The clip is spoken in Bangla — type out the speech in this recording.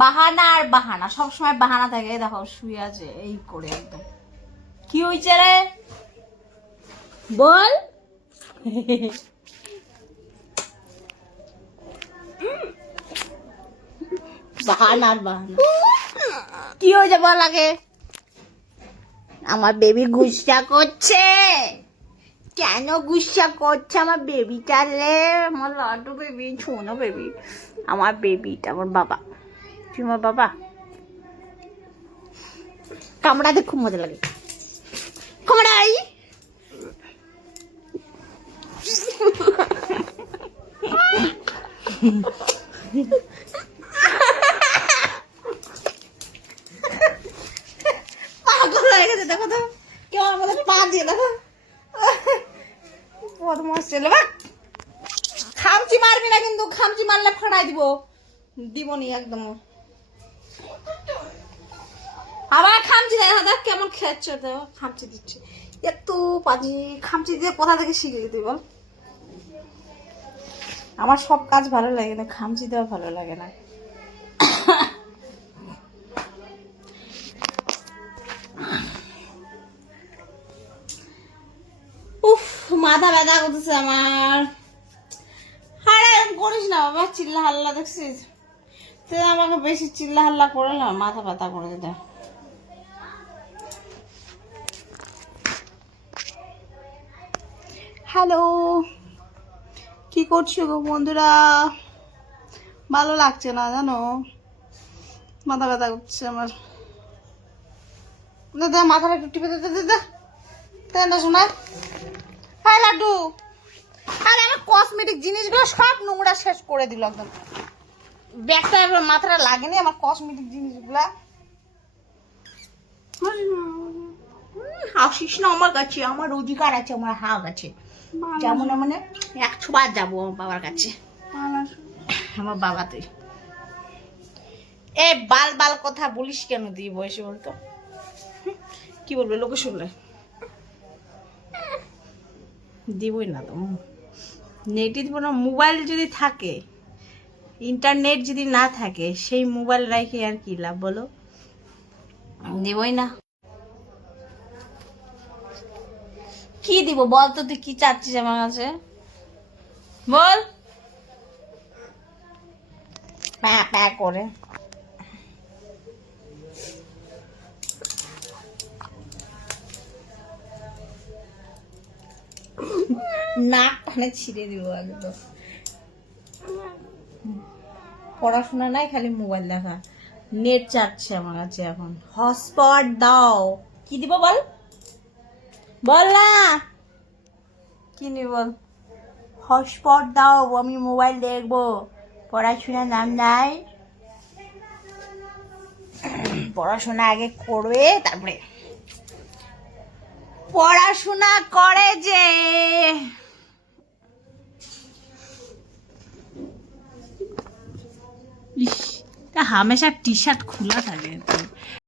বাহানা আর বাহানা, সবসময় বাহানা থাকে। দেখো শুয়ে আছে এই করে একদম। কি হয়েছে রে বল? বাহানা আর বাহানা। কি হয়েছে বল আগে? আমার বেবি গুসা করছে। কেন গুসা করছে আমার বেবিটা রে? আমার লাড্ডু বেবি, ছোনো বেবি, আমার বেবিটা, আমার বাবা। তুই আমার বাবা। কামড়াতে খুব মজা লাগে। কামড়াই। পাগল হয়ে গেছে দেখো তো, কেউ আমাদের পা দিয়ে দেখো। বদমাস ছেলে বা। খামচি মারবি না কিন্তু, খামচি মারলে ফাটাই দিবনি একদম। আবার খামচি দেয়, দেখ কেমন খেয়েছে, খামচি দিচ্ছে এত পাজি। খামচি দিয়ে কোথা থেকে শিখে তুই বল? আমার সব কাজ ভালো লাগে না, খামচি দেওয়া ভালো লাগে না। উফ, মাথা ব্যথা করতেছে আমার। আরে করিস না বাবা, চিল্লা হাল্লা দেখছিস তুই আমাকে বেশি চিল্লা হাল্লা করে না, মাথা ব্যথা করে দেয়। হ্যালো, কি করছো গো বন্ধুরা? ভালো লাগছে না জানো, মাথা ব্যথা করছে আমার। দাদা মাথাটা একটু টিপে দে শোনা। হ্যাঁ লাড্ডু, আরে আমার কসমেটিক জিনিসগুলো সব নোংরা শেষ করে দিল একদম। ব্যাগটা এবার মাথাটা লাগেনি আমার কসমেটিক জিনিসগুলা। হাসিস না আমার কাছে, আমার রোজগার আছে, আমার হাগ আছে। যেমন মানে 100 বার যাবো আমার বাবার কাছে। আমার বাবা তুই এ বাল বাল কথা বলিস কেন তুই বয়সে বলতো? কি বলবে লোকে শুনলে? দিবই না তো, নেটই দিব না। মোবাইল যদি থাকে, ইন্টারনেট যদি না থাকে, সেই মোবাইল রাখে আর কি লাভ বলো? দিবই না। কি দিব বল তো, তুই কি চাচ্ছিস আমার কাছে বল? প্যা প্যা করে নাক টানে ছিঁড়ে দিব একদম। পড়াশোনা নাই, খালি মোবাইল দেখা। নেট চাচ্ছে আমার কাছে এখন, হটস্পট দাও। কি দিব বল? বল না কি নি বল? হটস্পট দাও, আমি মোবাইল দেখবো। পড়াশোনার নাম নাই, পড়াশোনা আগে করবে তারপরে। পড়াশোনা করে যে হামেশা টি শার্ট খোলা থাকে।